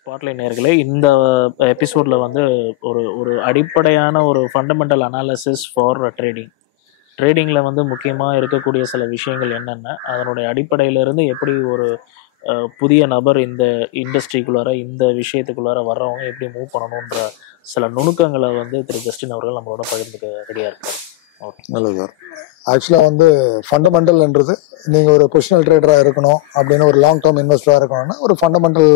Spotlight நேயர்களே, இந்த எபிசோட்ல வந்து ஒரு ஒரு அடிப்படையான ஒரு ஃபண்டமெண்டல் அனாலிசிஸ் ஃபார் ட்ரேடிங். ட்ரேடிங்கில் வந்து முக்கியமாக இருக்கக்கூடிய சில விஷயங்கள் என்னென்ன, அதனுடைய அடிப்படையிலிருந்து எப்படி ஒரு புதிய நபர் இந்த இண்டஸ்ட்ரிக்குள்ளார இந்த விஷயத்துக்குள்ளார வர்றவங்க எப்படி மூவ் பண்ணணுன்ற சில நுணுக்கங்களை வந்து திரு ஜஸ்டின் அவர்கள் நம்மளோட பகிர்ந்துக்க ரெடியாக இருக்கார். ஓகே, நல்லது சார். ஆக்சுவலாக வந்து ஃபண்டமெண்டல்ன்றது நீங்கள் ஒரு பொசிஷனல் ட்ரேடராக இருக்கணும் அப்படின்னு ஒரு லாங் டேர்ம் இன்வெஸ்டராக இருக்கணும்னா ஒரு ஃபண்டமெண்டல்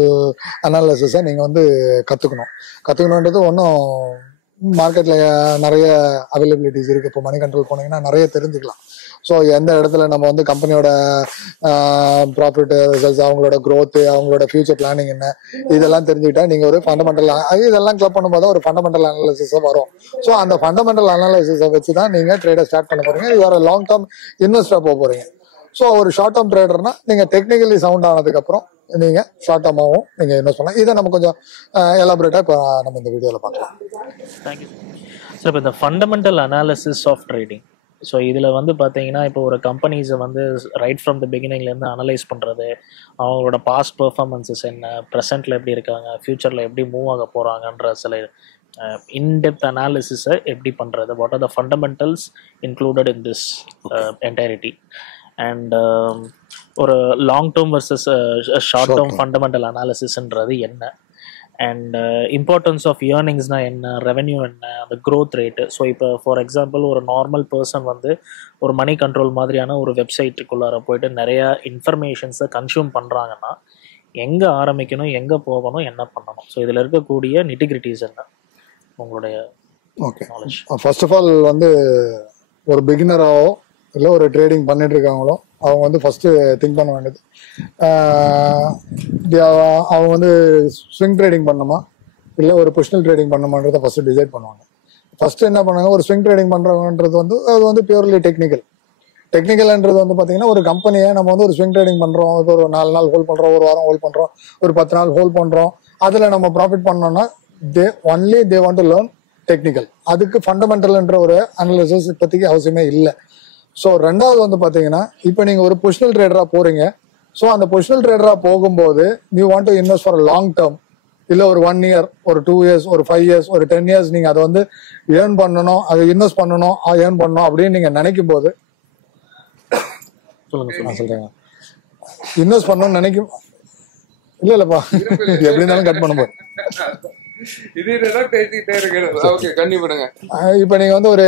அனாலிசிஸை நீங்கள் வந்து கற்றுக்கணுன்றது ஒன்றும் மார்க்கெட்டில் நிறைய அவைலபிலிட்டிஸ் இருக்குது. இப்போ மணி கண்ட்ரோல் போனீங்கன்னா நிறைய தெரிஞ்சுக்கலாம். ஸோ எந்த இடத்துல நம்ம வந்து கம்பெனியோட ப்ராஃபிட் ரிசல்ட்ஸ், அவங்களோட க்ரோத்து, அவங்களோட ஃபியூச்சர் பிளானிங் என்ன, இதெல்லாம் தெரிஞ்சுக்கிட்டா நீங்கள் ஒரு ஃபண்டமெண்டல் இதெல்லாம் கிளப் பண்ணும்போது ஒரு ஃபண்டமெண்டல் அனாலிசிஸாக வரும். ஸோ அந்த ஃபண்டமெண்டல் அனாலிசிஸை வச்சு தான் நீங்கள் ட்ரேடர் ஸ்டார்ட் பண்ண போகிறீங்க. ஒரு லாங் டேர்ம் இன்வெஸ்டராக போக போகிறீங்க. ஸோ ஒரு ஷார்ட் டேர்ம் ட்ரேடர்னா நீங்கள் டெக்னிக்கலி சவுண்ட் ஆனதுக்கப்புறம் நீங்கள் ஷார்ட் டேர்மாகவும் நீங்கள் இன்வெஸ்ட் பண்ணலாம். இதை நம்ம கொஞ்சம் எலாபரேட்டாக இப்போ நம்ம இந்த வீடியோவில் பார்க்கலாம். Thank you sir. இப்போ இந்த fundamental analysis of trading, so இதில் வந்து பார்த்தீங்கன்னா இப்போ ஒரு கம்பெனிஸை வந்து ரைட் ஃப்ரம் த பிகினிங்லேருந்து அனலைஸ் பண்ணுறது, அவங்களோட பாஸ்ட் பெர்ஃபார்மன்ஸஸ் என்ன, ப்ரெசென்ட்டில் எப்படி இருக்காங்க, ஃப்யூச்சரில் எப்படி மூவ் ஆக போகிறாங்கன்ற சில இன்டெப்த் அனாலிசிஸை எப்படி பண்ணுறது, what are the fundamentals included in this entirety, and ஒரு long term versus short term fundamental அனாலிசிஸ்ன்றது என்ன, அண்ட் இம்பார்ட்டன்ஸ் ஆஃப் ஏர்னிங்ஸ்னால் என்ன, ரெவென்யூ என்ன, அந்த க்ரோத் ரேட்டு. ஸோ இப்போ ஃபார் எக்ஸாம்பிள் ஒரு நார்மல் பர்சன் வந்து ஒரு மணி கண்ட்ரோல் மாதிரியான ஒரு வெப்சைட்டுக்குள்ளார போயிட்டு நிறையா இன்ஃபர்மேஷன்ஸை கன்சியூம் பண்ணுறாங்கன்னா எங்கே ஆரம்பிக்கணும், எங்கே போகணும், என்ன பண்ணணும், ஸோ இதில் இருக்கக்கூடிய நிட்டிகிரிட்டிஸ் என்ன உங்களுடைய நாலேஜ்? ஃபர்ஸ்ட் ஆஃப் ஆல் வந்து ஒரு பிகினராகவோ இல்லை ஒரு ட்ரேடிங் பண்ணிட்டு இருக்காங்களோ அவங்க வந்து ஃபர்ஸ்ட் திங்க் பண்ண வேண்டியது, அவங்க வந்து ஸ்விங் ட்ரேடிங் பண்ணணுமா இல்லை ஒரு பொசிஷனல் ட்ரேடிங் பண்ணணுமான்றதை ஃபர்ஸ்ட் டிசைட் பண்ணுவாங்க. ஃபர்ஸ்ட் என்ன பண்ணாங்க, ஒரு ஸ்விங் ட்ரேடிங் பண்ணுறவங்கன்றது வந்து அது வந்து பியூர்லி டெக்னிக்கல்ன்றது வந்து பார்த்தீங்கன்னா ஒரு கம்பெனியை நம்ம வந்து ஒரு ஸ்விங் ட்ரேடிங் பண்ணுறோம், இப்போ ஒரு 4 நாள் ஹோல்ட் பண்ணுறோம், ஒரு வாரம் ஹோல்ட் பண்ணுறோம், ஒரு 10 நாள் ஹோல்ட் பண்ணுறோம், அதில் நம்ம ப்ராஃபிட் பண்ணோம்னா they want to learn technical. அதுக்கு ஃபண்டமெண்டல்ன்ற ஒரு அனாலிசிஸ் இப்போதைக்கு அவசியமே இல்லை. ஸோ ரெண்டாவது வந்து பார்த்தீங்கன்னா இப்போ நீங்கள் ஒரு பொசிஷனல் ட்ரேடராக போகிறீங்க. ஸோ அந்த பொசிஷனல் ட்ரேடராக போகும்போது you want to invest for long term, இல்லை ஒரு 1 இயர், ஒரு 2 இயர்ஸ், ஒரு 5 இயர்ஸ், ஒரு 10 இயர்ஸ் நீங்கள் அதை வந்து ஏர்ன் பண்ணணும், அதை இன்வெஸ்ட் பண்ணணும், ஏர்ன் பண்ணணும் அப்படின்னு நீங்கள் நினைக்கும் போது சொல்றேன் இன்வெஸ்ட் பண்ணணும்னு நினைக்கும் இல்லப்பா எப்படி இருந்தாலும் கட் பண்ணும்போது இப்ப நீங்க வந்து ஒரு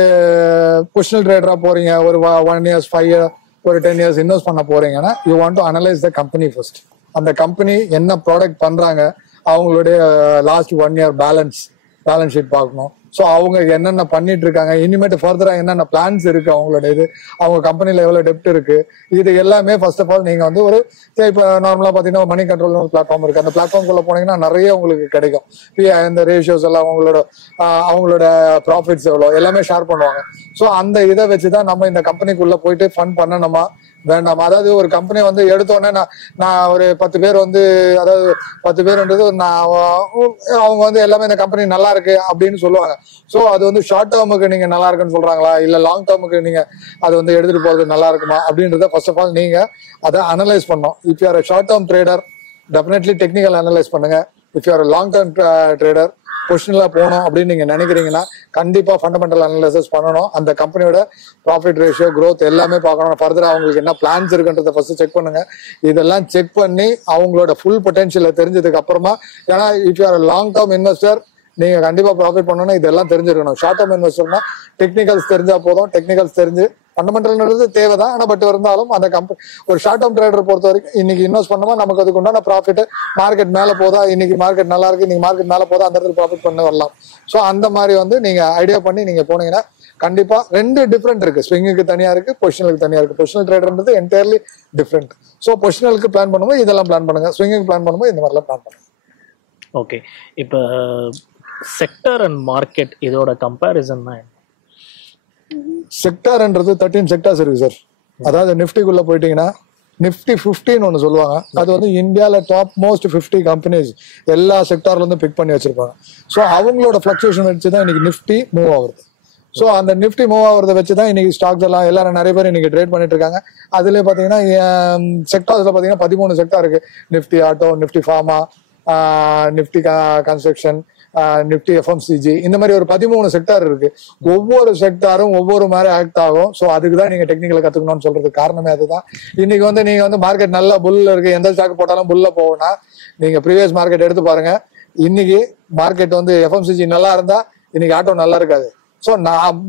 பொசிஷனல் ட்ரேடரா போறீங்க, ஒரு 1 இயர்ஸ், 5 இயர்ஸ், ஒரு 10 இயர்ஸ் இன்வெஸ்ட் பண்ண போறீங்கன்னா you want to analyse the company first. அந்த கம்பெனி என்ன ப்ராடக்ட் பண்றாங்க, அவங்களுடைய லாஸ்ட் 1 இயர் பேலன்ஸ் ஷீட் பார்க்கணும். ஸோ அவங்க என்னென்ன பண்ணிட்டு இருக்காங்க, இனிமேட்டு ஃபர்தரா என்னென்ன பிளான்ஸ் இருக்கு, அவங்களோட இது, அவங்க கம்பெனில எவ்வளவு டெப்ட் இருக்கு, இது எல்லாமே ஃபர்ஸ்ட் ஆஃப் ஆல் நீங்க வந்து ஒரு இப்போ நார்மலா பாத்தீங்கன்னா மணி கண்ட்ரோல் ஒரு பிளாட்ஃபார்ம் இருக்கு. அந்த பிளாட்ஃபார்ம்குள்ள போனீங்கன்னா நிறைய உங்களுக்கு கிடைக்கும். இந்த ரேஷியோஸ் எல்லாம் அவங்களோட ப்ராஃபிட்ஸ் எவ்வளோ எல்லாமே ஷேர் பண்ணுவாங்க. ஸோ அந்த இதை வச்சுதான் நம்ம இந்த கம்பெனிக்குள்ள போயிட்டு ஃபண்ட் பண்ணணுமா வேண்டாம். அதாவது ஒரு கம்பெனி வந்து எடுத்தோடனே நான் ஒரு 10 பேர் வந்து, அதாவது 10 பேர்ன்றது அவங்க வந்து எல்லாமே இந்த கம்பெனி நல்லா இருக்கு அப்படின்னு சொல்லுவாங்க. ஸோ அது வந்து ஷார்ட் டேர்முக்கு நீங்க நல்லா இருக்குன்னு சொல்றாங்களா, இல்ல லாங் டேர்முக்கு நீங்க அது வந்து எடுத்துட்டு போறது நல்லா இருக்குமா அப்படின்றத ஃபர்ஸ்ட் ஆஃப் ஆல் நீங்க அதை அனலைஸ் பண்ணணும். If you are short term trader definitely technical analyse பண்ணுங்க. If you are long term trader பொசிஷனலா போகணும் அப்படின்னு நீங்க நினைக்கிறீங்கன்னா கண்டிப்பா ஃபண்டமெண்டல் அனலைசிஸ் பண்ணணும். அந்த கம்பெனியோட ப்ராஃபிட் ரேஷியோ, க்ரோத் எல்லாமே பார்க்கணும். ஃபர்தரா அவங்களுக்கு என்ன பிளான்ஸ் இருக்குன்றத ஃபர்ஸ்ட் செக் பண்ணுங்க. இதெல்லாம் செக் பண்ணி அவங்களோட ஃபுல் பொட்டன்ஷியலை தெரிஞ்சதுக்கு அப்புறமா, ஏன்னா if you are long term investor நீங்க கண்டிப்பா ப்ராஃபிட் பண்ணணும்னா இதெல்லாம் தெரிஞ்சிருக்கணும். ஷார்ட் டேர்ம் இன்வெஸ்டர்னா டெக்னிக்கல்ஸ் தெரிஞ்சா போதும். டெக்னிக்கல்ஸ் தெரிஞ்சு ஃபண்டமெண்டல்ன்றது தேவைதான், ஆனால் பட் இருந்தாலும் அந்த கம்பெனி ஒரு ஷார்ட் டேர்ம் ட்ரேடர் பொறுத்த வரைக்கும் இன்னைக்கு இன்வெஸ்ட் பண்ணோமா நமக்கு அதுக்கு உண்டான ப்ராஃபிட், மார்க்கெட் மேலே போதா, இன்னைக்கு மார்க்கெட் நல்லா இருக்கு, இன்னைக்கு மார்க்கெட் மேலே போதா, அந்த இடத்துல ப்ராஃபிட் பண்ண வரலாம். ஸோ அந்த மாதிரி வந்து நீங்க ஐடியா பண்ணி நீங்க போனீங்கன்னா கண்டிப்பா 2 டிஃப்ரெண்ட் இருக்கு. ஸ்விங்குக்கு தனியா இருக்கு, பொசிஷனலுக்கு தனியா இருக்கு. பொசிஷனல் ட்ரேடர்ன்றது என்டையர்லி டிஃப்ரெண்ட். ஸோ பொசிஷனலுக்கு பிளான் பண்ணும்போது இதெல்லாம் பிளான் பண்ணுங்க, ஸ்விங்குக்கு பிளான் பண்ணும்போது இந்த மாதிரிலாம் பிளான் பண்ணுங்க. ஓகே, இப்போ செக்டர் அண்ட் மார்க்கெட் இதோட கம்பேரிசன் தான் என்ன? செக்டார்ன்றது 13 செக்டார்ஸ் இருக்கு சார். அதாவது நிஃப்டிக்குள்ள போயிட்டீங்கன்னா நிஃப்டி 50 ஒன்று சொல்லுவாங்க. அது வந்து இந்தியாவில் டாப் மோஸ்ட் 50 கம்பெனிஸ் எல்லா செக்டார்ல இருந்து பிக் பண்ணி வச்சிருப்பாங்க. ஸோ அவங்களோட ஃபிளக்சுவேஷன் வச்சு தான் இன்னைக்கு நிஃப்டி மூவ் ஆகுது. ஸோ அந்த நிஃப்டி மூவ் ஆகுறத வச்சு தான் இன்னைக்கு ஸ்டாக்ஸ் எல்லாம் எல்லாரும் நிறைய பேர் இன்னைக்கு ட்ரேட் பண்ணிட்டு இருக்காங்க. அதுல பாத்தீங்கன்னா செக்டார்ஸ்ல பாத்தீங்கன்னா 13 செக்டார் இருக்கு. Nifty auto, Nifty pharma, Nifty construction, Nifty FMCG, இந்த மாதிரி ஒரு 13 செக்டார் இருக்கு. ஒவ்வொரு செக்டாரும் ஒவ்வொரு மாதிரி ஆக்ட் ஆகும். ஸோ அதுக்கு தான் நீங்க டெக்னிக்கலை கத்துக்கணும்னு சொல்றதுக்கு காரணமே அதுதான். இன்னைக்கு வந்து நீங்க வந்து மார்க்கெட் நல்லா புல்ல இருக்கு, எந்த ஸ்டாக் போட்டாலும் புல்ல போகும்னா நீங்க ப்ரீவியஸ் மார்க்கெட் எடுத்து பாருங்க. இன்னைக்கு மார்க்கெட் வந்து எஃப்எம்சிஜி நல்லா இருந்தா இன்னைக்கு ஆட்டோ நல்லா இருக்காது. ஸோ நான்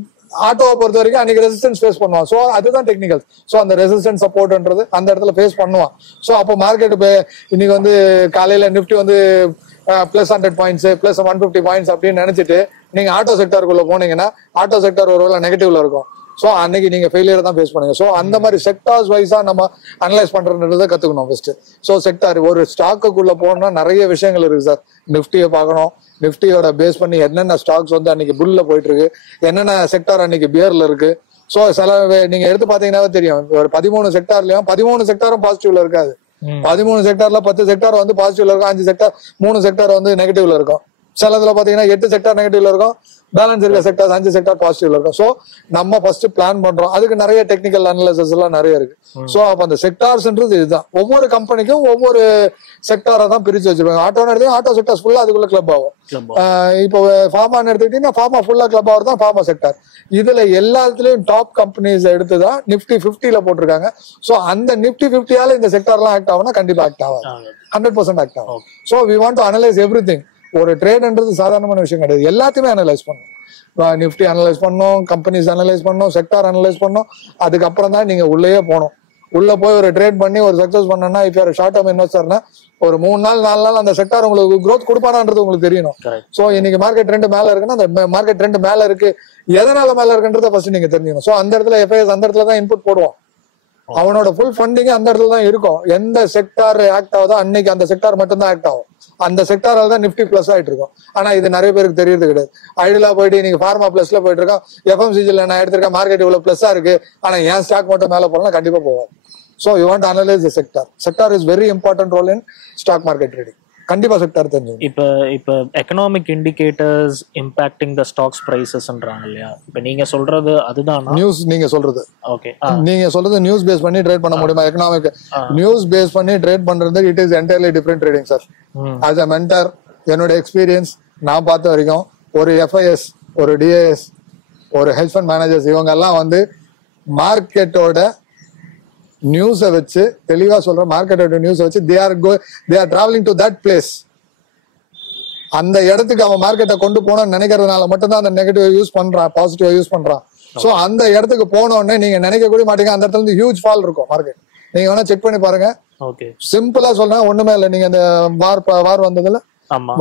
ஆட்டோவை பொறுத்த வரைக்கும் அன்னைக்கு ரெசிஸ்டன்ஸ் ஃபேஸ் பண்ணுவான். ஸோ அதுதான் டெக்னிக்கல். ஸோ அந்த ரெசிஸ்டன்ஸ் சப்போர்ட்ன்றது அந்த இடத்துல ஃபேஸ் பண்ணுவான். ஸோ அப்போ மார்க்கெட் இன்னைக்கு வந்து காலையில நிப்டி வந்து பிளஸ் 100 பாயிண்ட்ஸ் பிளஸ் 150 பாயிண்ட்ஸ் அப்படின்னு நினைச்சிட்டு நீங்க ஆட்டோ செக்டாருக்குள்ள போனீங்கன்னா ஆட்டோ செக்டார் ஒருவேளை நெகட்டிவ்ல இருக்கும். ஸோ அன்னைக்கு நீங்க ஃபெயிலியர் தான் ஃபேஸ் பண்ணுங்க. ஸோ அந்த மாதிரி செக்டார்ஸ் வைஸா நம்ம அனலைஸ் பண்றதுன்றதை கத்துக்கணும் ஃபர்ஸ்ட். ஸோ செக்டார் ஒரு ஸ்டாக்குக்குள்ள போனா நிறைய விஷயங்கள் இருக்கு சார். நிப்டியை பார்க்கணும், நிப்டியோட பேஸ் பண்ணி என்னென்ன ஸ்டாக்ஸ் வந்து அன்னைக்கு புல்ல போயிட்டு இருக்கு, என்னென்ன செக்டார் அன்னைக்கு பியர்ல இருக்கு. ஸோ சில நீங்க எடுத்து பாத்தீங்கன்னா தெரியும், ஒரு 13 செக்டார்லயும் 13 செக்டாரும் பாசிட்டிவ்ல இருக்காது. 13 செக்டார்ல 10 செக்டார் வந்து பாசிட்டிவ்ல இருக்கும், 5 செக்டார் 3 செக்டார் வந்து நெகட்டிவ்ல இருக்கும். சிலதுல பாத்தீங்கன்னா 8 செக்டார் நெகட்டிவ்ல இருக்கும், பேலன்ஸ் இருக்க செக்டார் 5 செக்டார் பாசிட்டிவ்ல இருக்கும். சோ நம்ம ஃபர்ஸ்ட் பிளான் பண்றோம். அதுக்கு நிறைய டெக்னிக்கல் அனலைசிஸ் எல்லாம் நிறைய இருக்கு. சோ அப்ப அந்த செக்டார்ஸ்ன்றது இதுதான். ஒவ்வொரு கம்பெனிக்கும் ஒவ்வொரு செக்டாரை தான் பிரிச்சு வச்சிருப்பாங்க. ஆட்டோன்னு எடுத்தீங்கன்னா ஆட்டோ செக்டார்ஸ் ஃபுல்லா அதுக்குள்ள கிளப் ஆகும். இப்போ ஃபார்மான்னு எடுத்துக்கிட்டீங்கன்னா ஃபார்மா ஃபுல்லா கிளப் ஆகிறது தான் ஃபார்மா செக்டார். இதுல எல்லாத்துலயும் டாப் கம்பெனிஸ் எடுத்துதான் நிப்டி 50ல போட்டிருக்காங்க. சோ அந்த நிப்டி 50ஆல இந்த செக்டார்லாம் ஆக்ட் ஆகும்னா கண்டிப்பா ஆக்ட் ஆகாது, 100% ஆக்ட் ஆகும். So we want to analyse everything. ஒரு ட்ரேட்ன்றது சாதாரணமான விஷயம் கிடையாது. எல்லாத்தையுமே அனலைஸ் பண்ணணும். நிப்டி அனலைஸ் பண்ணணும், கம்பெனிஸ் அனலைஸ் பண்ணணும், செக்டார் அனலைஸ் பண்ணணும். அதுக்கப்புறம் தான் நீங்க உள்ளேயே போகணும். உள்ள போய் ஒரு ட்ரேட் பண்ணி ஒரு சக்சஸ் பண்ணனா, இப்போ ஒரு ஷார்ட் டேர்ம் இன்வெஸ்டர்னா ஒரு 3 நாள் 4 நாள் அந்த செக்டார் உங்களுக்கு க்ரோத் கொடுப்பானான்றது உங்களுக்கு தெரியணும். சோ இன்னைக்கு மார்க்கெட் ட்ரெண்ட் மேல இருக்குன்னா அந்த மார்க்கெட் ட்ரெண்ட் மேல இருக்கு, எதனால மேல இருக்குன்றத ஃபர்ஸ்ட் நீங்க தெரிஞ்சுக்கணும். சோ அந்த இடத்துல எஃப்ஐஎஸ் அந்த இடத்துல தான் இன்புட் போடுவோம். அவனோட ஃபுல் ஃபண்டிங் அந்த இடத்துல தான் இருக்கும். எந்த செக்டார் ஆக்ட் ஆகுதோ அன்னைக்கு அந்த செக்டார் மட்டும் தான் ஆக்ட் ஆகும். அந்த செக்டாரால தான் நிப்டி பிளஸ் ஆயிட்டு இருக்கும். ஆனா இது நிறைய பேருக்கு தெரியறது கிடையாது. ஐடியா போயிட்டு நீங்க ஃபார்மா பிளஸ்ல போயிட்டு இருக்கோம், எஃப்எம்சிஜில நான் எடுத்திருக்கேன் மார்க்கெட் இவ்வளவு பிளஸ்ஸா இருக்கு, ஆனா என் ஸ்டாக் மட்டும் மேல போறோம்னா கண்டிப்பா போவாது. So you want to analyze the sector. Sector is very important role in stock market trading. கண்டிப்பா செக்டார் தெரிஞ்சுங்க. இப்ப economic indicators impacting the stocks பிரைசஸ்ன்றாங்க இல்லையா? இப்ப நீங்க சொல்றது அதுதான் நியூஸ். நீங்க சொல்றது ஓகே, நீங்க சொல்றது நியூஸ் பேஸ் பண்ணி ட்ரேட் பண்ண முடியுமா? எகனாமிக் நியூஸ் பேஸ் பண்ணி ட்ரேட் பண்றது it is entirely different trading sir. As a mentor என்னோட எக்ஸ்பீரியன்ஸ் நான் பார்த்த வரைக்கும் ஒரு எஃப்ஐஎஸ், ஒரு டிஏஎஸ், ஒரு ஹெட்ஜ் ஃபண்ட் மேனேஜர்ஸ் இவங்க எல்லாம் வந்து மார்க்கெட்டோட நியூஸை வச்சு தெளிவா சொல்ற, மார்க்கெட்டோட நியூஸை வச்சு they are traveling to that place. அந்த இடத்துக்கு அவன் மார்க்கெட்டை கொண்டு போனோம்னு நினைக்கிறதுனால மட்டும்தான் அந்த நெகட்டிவ் யூஸ் பண்றான், பாசிட்டிவ் யூஸ் பண்றான். சோ அந்த இடத்துக்கு போனோடனே நீங்க நினைக்க கூட மாட்டீங்க அந்த இடத்துல இருந்து ஹியூஜ் ஃபால் இருக்கும் மார்க்கெட். நீங்க வேணா செக் பண்ணி பாருங்க. சிம்பிளா சொல்றேன், ஒண்ணுமே இல்லை. நீங்க அந்த வார் வந்ததுல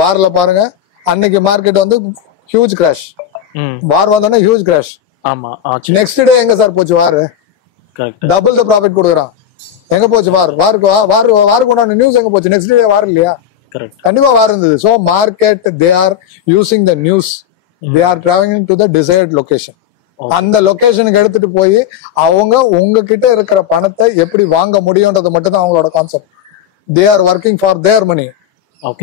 வார்ல பாருங்க, அன்னைக்கு மார்க்கெட் வந்து ஹியூஜ் கிராஷ். வார் வந்தோடனே ஹியூஜ் கிராஷ். நெக்ஸ்ட் டே எங்க சார் போச்சு வார்? டபுள் த ப்ராஃபிட் கொடுக்குறான். எங்க போச்சு வார்? வாருக்கு உண்டான நியூஸ் எங்க போச்சு? நெக்ஸ்ட் டே வார் இல்லையா? கண்டிப்பா வார் இருந்தது. So market they are using the news, they are travelling to the desired location. அந்த லொகேஷனுக்கு எடுத்துட்டு போய் அவங்க உங்ககிட்ட இருக்கிற பணத்தை எப்படி வாங்க முடியும்ன்றது மட்டும் தான் அவங்களோட concept. They are working for their money.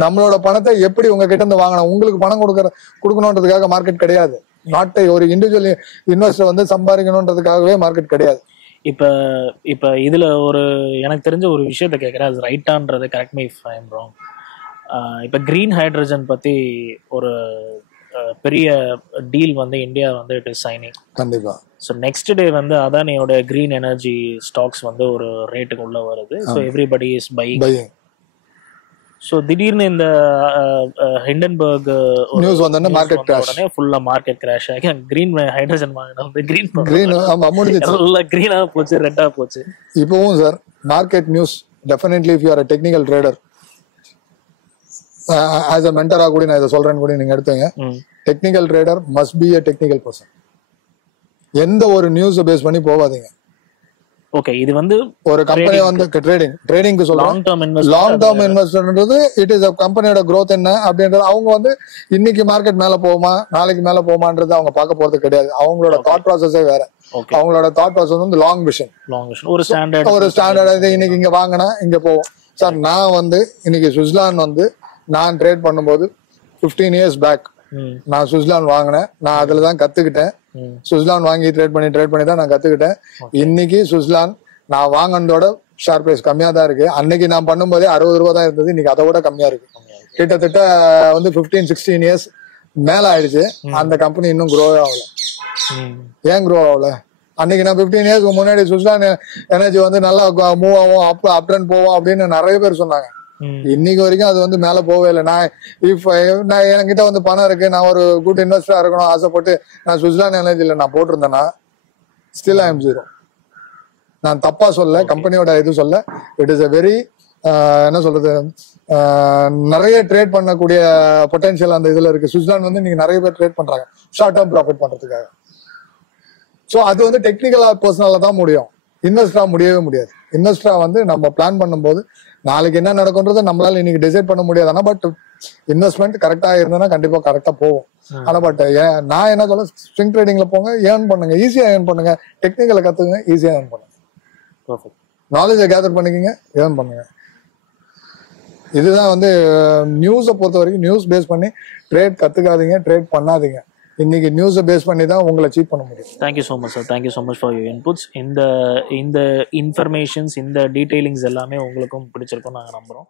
நம்மளோட பணத்தை எப்படி உங்ககிட்ட இருந்து வாங்கணும், உங்களுக்கு பணம் கொடுக்கணுன்றதுக்காக மார்க்கெட் கிடையாது. நாட்டை ஒரு இண்டிவிஜுவல் இன்வெஸ்டர் வந்து சம்பாதிக்கணுன்றதுக்காகவே மார்க்கெட் கிடையாது. இப்ப இதுல ஒரு எனக்கு தெரிஞ்ச ஒரு விஷயத்த கேட்கறேன், அது ரைட்டான்றது correct me if I am wrong. இப்ப கிரீன் ஹைட்ரஜன் பத்தி ஒரு பெரிய டீல் வந்து இந்தியா வந்து இட் இஸ் சைனிங். கண்டிப்பா. ஸோ நெக்ஸ்ட் டே வந்து அதானியோட கிரீன் எனர்ஜி ஸ்டாக்ஸ் வந்து ஒரு ரேட்டுக்கு உள்ள வருது. So everybody is buying. So திடீர்னு இந்த ஹிண்டன்பர்க் நியூஸ் வந்தோடனே மார்க்கெட் கிராஷ், உடனே ஃபுல்லா மார்க்கெட் கிராஷ் ஆகி கிரீன் ஹைட்ரஜன் வாங்கினா வந்து கிரீன் கிரீனா போச்சு, ரெட்டா போச்சு. இப்பவும் sir market news definitely if you are a technical trader, as a மென்டரா கூட நான் இதை சொல்றேன்னு கூட நீங்க எடுத்தீங்க. Technical trader must be a technical person. எந்த ஒரு நியூஸ் பேஸ் பண்ணி போகாதீங்க. ஓகே, இது வந்து ஒரு கம்பெனி வந்து ட்ரேடிங்க்கு சொல்றோம். லாங் டேர்ம் இன்வெஸ்டர்ன்றது இட் இஸ் கம்பெனியோட growth என்ன அப்படின்றது. அவங்க வந்து இன்னைக்கு மார்க்கெட் மேல போகுமா நாளைக்கு மேல போகுமான்றது அவங்க பார்க்க போறது கிடையாது. அவங்களோட தாட் ப்ராசஸே வேற. அவங்களோட தாட் ப்ராசஸ் வந்து லாங் விஷன், ஒரு ஸ்டாண்டர்ட். இன்னைக்கு இங்க வாங்கினா இங்க போவோம் சார். நான் வந்து இன்னைக்கு சுவிட்சர்லாந்து வந்து நான் ட்ரேட் பண்ணும்போது 15 years பேக் நான் சுவிட்சர்லாந்து வாங்கினேன். நான் அதுல தான் கத்துக்கிட்டேன். சுவிட்சர்லாந்து வாங்கி ட்ரேட் பண்ணி தான் நான் கத்துக்கிட்டேன். இன்னைக்கு சுவிட்சர்லாந்து நான் வாங்கினதோட ஷேர் பிரைஸ் கம்மியா தான் இருக்கு. அன்னைக்கு நான் பண்ணும்போதே 60 ரூபா தான் இருந்தது, இன்னைக்கு அதை விட கம்மியா இருக்கு. கிட்டத்தட்ட வந்து 15-16 இயர்ஸ் மேல ஆயிடுச்சு. அந்த கம்பெனி இன்னும் க்ரோ ஆகல. ஏன் க்ரோ ஆகல? அன்னைக்கு நான் 15 இயர்ஸ்க்கு முன்னாடி சுவிட்சர்லாந்து எனர்ஜி வந்து நல்லா மூவ் ஆகும், அப் ட்ரெண்ட் போவோம் அப்படின்னு நிறைய பேர் சொன்னாங்க. இன்னைக்கு வரைக்கும் அது வந்து மேல போவே இல்லை. நான் என்கிட்ட வந்து பணம் இருக்கு, நான் ஒரு குட் இன்வெஸ்டரா இருக்கணும் ஆசைப்பட்டு நான் சுவிட்சர்லாந்து எனர்ஜில நான் போட்டிருந்தேன்னா ஸ்டில் ஐ எம் ஜீரோ. நான் தப்பா சொல்ல, கம்பெனியோட இது சொல்ல. இட் இஸ் a வெரி என்ன சொல்றது, நிறைய ட்ரேட் பண்ணக்கூடிய பொட்டன்ஷியல் அந்த இதுல இருக்கு. சுவிட்சர்லாந்து வந்து நீங்க நிறைய பேர் ட்ரேட் பண்றாங்க ஷார்ட் டேர்ம் ப்ராஃபிட் பண்றதுக்காக. ஸோ அது வந்து டெக்னிக்கலா பர்சனலா தான் முடியும், இன்வெஸ்டரா முடியவே முடியாது. இன்வெஸ்டரா வந்து நம்ம பிளான் பண்ணும்போது நாளைக்கு என்ன நடக்கும்ன்றதை நம்மளால இன்னைக்கு டிசைட் பண்ண முடியாது. ஆனா பட் இன்வெஸ்ட்மெண்ட் கரெக்டா இருந்ததுன்னா கண்டிப்பா கரெக்டா போகும். ஆனா பட் நான் என்ன சொல்ல, ஸ்விங் ட்ரேடிங்ல போங்க, ஏர்ன் பண்ணுங்க, ஈஸியா ஏர்ன் பண்ணுங்க, டெக்னிக்கலை கத்துக்குங்க, ஈஸியா ஏர்ன் பண்ணுங்க, நாலேஜை கேதர் பண்ணிக்கங்க, ஏர்ன் பண்ணுங்க. இதுதான் வந்து நியூஸை பொறுத்த வரைக்கும். நியூஸ் பேஸ் பண்ணி ட்ரேட் கத்துக்காதீங்க, ட்ரேட் பண்ணாதீங்க. இன்னைக்கு நியூஸை பேஸ் பண்ணி தான் உங்களை சீட் பண்ண முடியும். Thank you so much sir, thank you so much for your inputs. இந்த இன்ஃபர்மேஷன்ஸ், இந்த டீடைலிங்ஸ் எல்லாமே உங்களுக்கும் பிடிச்சிருக்கும் நாங்கள் நம்புகிறோம்.